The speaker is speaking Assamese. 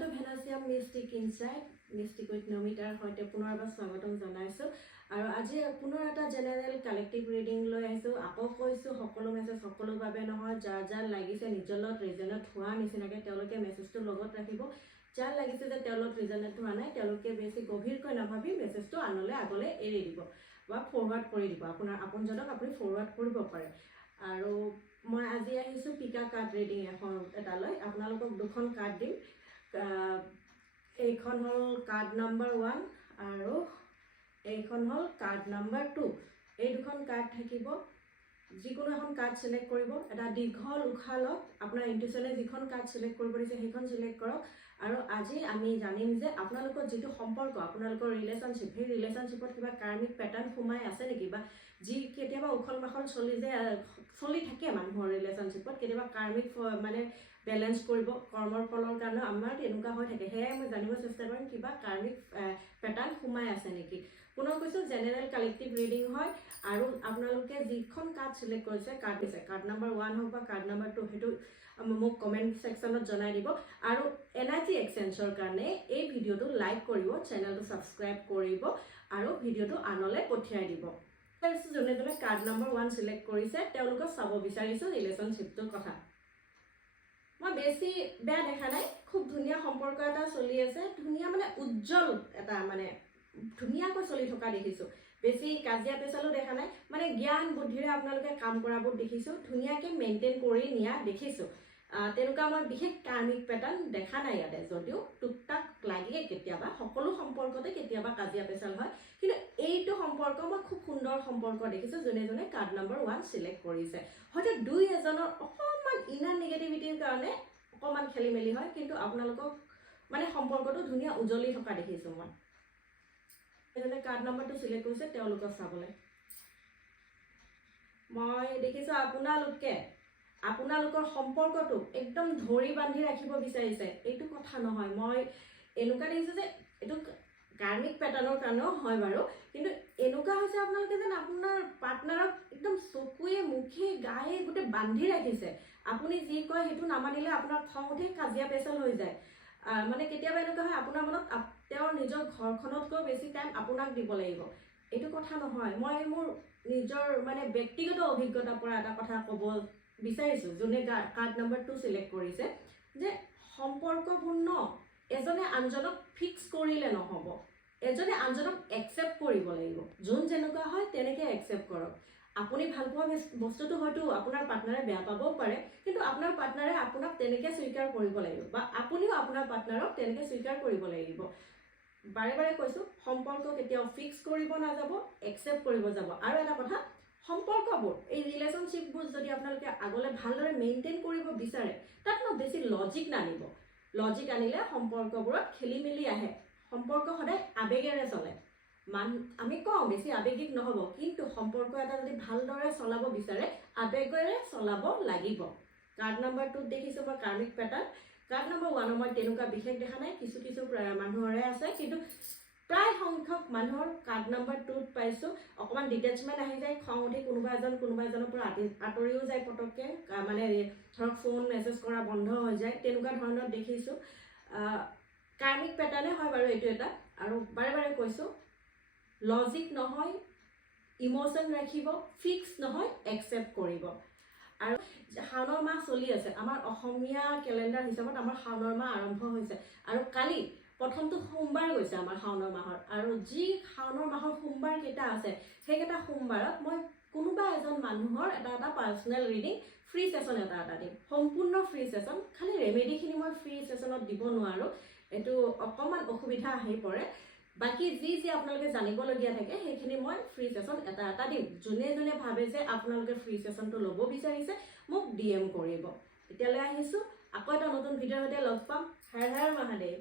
মইতো ভেনাছিয়াম মিষ্টিক ইনচাইট মিষ্টিক উইথ নমিতাৰ সৈতে পুনৰ এবাৰ স্বাগতম জনাইছোঁ আৰু আজি পুনৰ এটা জেনেৰেল কালেক্টিভ ৰিডিং লৈ আহিছোঁ। আকৌ কৈছোঁ সকলো মেছেজ সকলোৰ বাবে নহয়। যাৰ যাৰ লাগিছে নিজৰ লগত ৰিজনেট হোৱা নিচিনাকৈ তেওঁলোকে মেছেজটো লগত ৰাখিব। যাৰ লাগিছে যে তেওঁলোক ৰিজনেট হোৱা নাই তেওঁলোকে বেছি গভীৰকৈ নাভাবি মেছেজটো আনলৈ আগলৈ এৰি দিব বা ফৰৱাৰ্ড কৰি দিব। আপোনাৰ আপোনজনক আপুনি ফৰৱাৰ্ড কৰিব পাৰে। আৰু মই আজি আহিছোঁ পিকা কাৰ্ড ৰিডিং এটালৈ। আপোনালোকক দুখন কাৰ্ড দিম। এইখন হ'ল কাৰ্ড নম্বৰ 1 আৰু এইখন হ'ল কাৰ্ড নম্বৰ 2। এই দুখন কাৰ্ড থাকিব। যিকোনো এখন কাৰ্ড চিলেক্ট কৰিব। এটা দীঘল উশাহ লওক। আপোনাৰ ইনটিউচনে যিখন কাৰ্ড চিলেক্ট কৰিব দিছে সেইখন চিলেক্ট কৰক। আৰু আজি আমি জানিম যে আপোনালোকৰ যিটো সম্পৰ্ক, আপোনালোকৰ ৰিলেশ্যনশ্বিপ, সেই ৰিলেশ্যনশ্বিপত কিবা কাৰ্মিক পেটাৰ্ণ সোমাই আছে নেকি, বা যি কেতিয়াবা উখল মাখল চলি থাকে মানুহৰ ৰিলেশ্যনশ্বিপত, কেতিয়াবা কাৰ্মিক মানে বেলেঞ্চ কৰিব কৰ্মৰ ফলৰ কাৰণে আমাৰ তেনেকুৱা হৈ থাকে। সেয়াই মই জানিব চেষ্টা কৰিম কিবা কাৰ্মিক পেটাৰ্ণ সোমাই আছে নেকি। পুনৰ কৈছোঁ জেনেৰেল কালেক্টিভ ৰিডিং হয় আৰু আপোনালোকে যিখন কাৰ্ড চিলেক্ট কৰিছে, কাৰ্ড নম্বৰ 1 হওক বা কাৰ্ড নম্বৰ 2, সেইটো মোক কমেণ্ট ছেকশ্যনত জনাই দিব। আৰু এনাৰ্জি এক্সচেঞ্জৰ কাৰণে এই ভিডিঅ'টো লাইক কৰিব, চেনেলটো ছাবস্ক্ৰাইব কৰিব আৰু ভিডিঅ'টো আনলৈ পঠিয়াই দিব। যোনে যোনে কাৰ্ড নম্বৰ 1 চিলেক্ট কৰিছে তেওঁলোকক চাব বিচাৰিছোঁ ৰিলেশ্যনশ্বিপটোৰ কথা। মই বেছি বেয়া দেখা নাই। খুব ধুনীয়া সম্পৰ্ক এটা চলি আছে। ধুনীয়া মানে উজ্জ্বল এটা মানে ধুনীয়াকৈ চলি থকা দেখিছোঁ। বেছি কাজিয়া পেচালো দেখা নাই। মানে জ্ঞান বুদ্ধিৰে আপোনালোকে কাম কৰাবোৰ দেখিছোঁ। ধুনীয়াকৈ মেইনটেইন কৰি নিয়া দেখিছোঁ। তেনেকুৱা মই বিশেষ কাৰ্মিক পেটাৰ্ণ দেখা নাই ইয়াতে। যদিও টুকটাক লাগে কেতিয়াবা, সকলো সম্পৰ্কতে কেতিয়াবা কাজিয়া পেচাল হয়, কিন্তু এইটো সম্পৰ্ক মই খুব সুন্দৰ সম্পৰ্ক দেখিছোঁ যোনে যোনে কাৰ্ড নম্বৰ 1 চিলেক্ট কৰিছে। হয়তো দুই এজনৰ অকণমান ইনাৰ নিগেটিভিটিৰ কাৰণে অকণমান খেলি মেলি হয়, কিন্তু আপোনালোকক মানে সম্পৰ্কটো ধুনীয়া উজ্বলি থকা দেখিছোঁ মই। এজনে কাৰ্ড নম্বৰ 2 চিলেক্ট কৰিছে তেওঁলোকক চাবলৈ। মই দেখিছোঁ আপোনালোকৰ সম্পৰ্কটো একদম ধৰি বান্ধি ৰাখিব বিচাৰিছে। এইটো কথা নহয়। মই এনেকুৱা দেখিছোঁ যে এইটো কাৰ্মিক পেটাৰ্ণৰ কাৰণেও হয় বাৰু, কিন্তু এনেকুৱা হৈছে আপোনালোকে যেন আপোনাৰ পাৰ্টনাৰক একদম চকুৱে মুখে গায়ে গোটেই বান্ধি ৰাখিছে। আপুনি যি কয় সেইটো নামানিলে আপোনাৰ খং উঠি কাজিয়া পেচাল হৈ যায়। মানে কেতিয়াবা এনেকুৱা হয় আপোনাৰ মনত তেওঁৰ নিজৰ ঘৰখনতকৈ বেছি টাইম আপোনাক দিব লাগিব। এইটো কথা নহয়। মই মোৰ নিজৰ মানে ব্যক্তিগত অভিজ্ঞতাৰ পৰা এটা কথা ক'ব বিচাৰিছোঁ যোনে কাৰ্ড নম্বৰ 2 চিলেক্ট কৰিছে, যে সম্পৰ্কপূৰ্ণ এজনে আনজনক ফিক্স কৰিলে নহ'ব। এজনে আনজনক একচেপ্ট কৰিব লাগিব। যোন যেনেকুৱা হয় তেনেকৈ একচেপ্ট কৰক। আপুনি ভাল পোৱা বস্তুটো হয়তো আপোনাৰ পাৰ্টনাৰে বেয়া পাবও পাৰে, কিন্তু আপোনাৰ পাৰ্টনাৰে আপোনাক তেনেকৈ স্বীকাৰ কৰিব লাগিব, বা আপুনিও আপোনাৰ পাৰ্টনাৰক তেনেকৈ স্বীকাৰ কৰিব লাগিব। বাৰে বাৰে কৈছোঁ, সম্পৰ্ক কেতিয়াও ফিক্স কৰিব নাযাব, একচেপ্ট কৰিব যাব। আৰু এটা কথা, সম্পৰ্কবোৰ এই ৰিলেশ্যনশ্বিপবোৰ যদি আপোনালোকে আগলৈ ভালদৰে মেইনটেইন কৰিব বিচাৰে, তাত বেছি লজিক নানিব। লজিক আনিলে সম্পৰ্কবোৰত খেলি মেলি আহে। সম্পৰ্ক সদায় আৱেগেৰে চলে। আমি কওঁ বেছি আৱেগিক নহ'ব, কিন্তু সম্পৰ্ক এটা যদি ভালদৰে চলাব বিচাৰে আৱেগেৰে চলাব লাগিব। কাৰ্ড নম্বৰ 2 দেখিছোঁ মই কাৰ্মিক পেটাৰ্ণ। কাৰ্ড নম্বৰ 1 মই তেনেকুৱা বিশেষ দেখা নাই। কিছু মানুহৰে আছে, কিন্তু প্ৰায় সংখ্যক মানুহৰ কাৰ্ড নম্বৰ 2 পাইছোঁ অকণমান ডিটেচমেণ্ট আহি যায়। খং উঠি কোনোবা এজনৰ পৰা আঁতৰিও যায় পটককৈ, মানে ধৰক ফোন মেছেজ কৰা বন্ধ হৈ যায়, তেনেকুৱা ধৰণৰ দেখিছোঁ। কাৰ্মিক পেটাৰ্ণে হয় বাৰু এইটো এটা। আৰু বাৰে বাৰে কৈছোঁ, লজিক নহয়, ইম'শ্যন ৰাখিব, ফিক্স নহয়, একচেপ্ট কৰিব। আৰু শাওণৰ মাহ চলি আছে। আমাৰ অসমীয়া কেলেণ্ডাৰ হিচাপত আমাৰ শাওণৰ মাহ আৰম্ভ হৈছে, আৰু কালি প্ৰথমটো সোমবাৰ গৈছে আমাৰ শাওণৰ মাহৰ। আৰু যি শাওণৰ মাহৰ সোমবাৰ কেইটা আছে, সেইকেইটা সোমবাৰত মই কোনোবা এজন মানুহৰ এটা পাৰ্চনেল ৰিডিং ফ্ৰী ছেশ্যন এটা দিম। সম্পূৰ্ণ ফ্ৰী ছেশ্যন। খালি ৰেমেডিখিনি মই ফ্ৰী ছেশ্যনত দিব নোৱাৰোঁ, এইটো অকণমান অসুবিধা আহি পৰে। বাকী যি আপোনালোকে জানিবলগীয়া থাকে সেইখিনি মই ফ্ৰী ছেশ্যন এটা দিম। যোনে যোনে ভাবে যে আপোনালোকে ফ্ৰী ছেশ্যনটো ল'ব বিচাৰিছে মোক DM কৰিব। এতিয়ালৈ আহিছোঁ, আকৌ এটা নতুন ভিডিঅ'ৰ সৈতে লগ পাম। হৰ হৰ মহাদেৱ।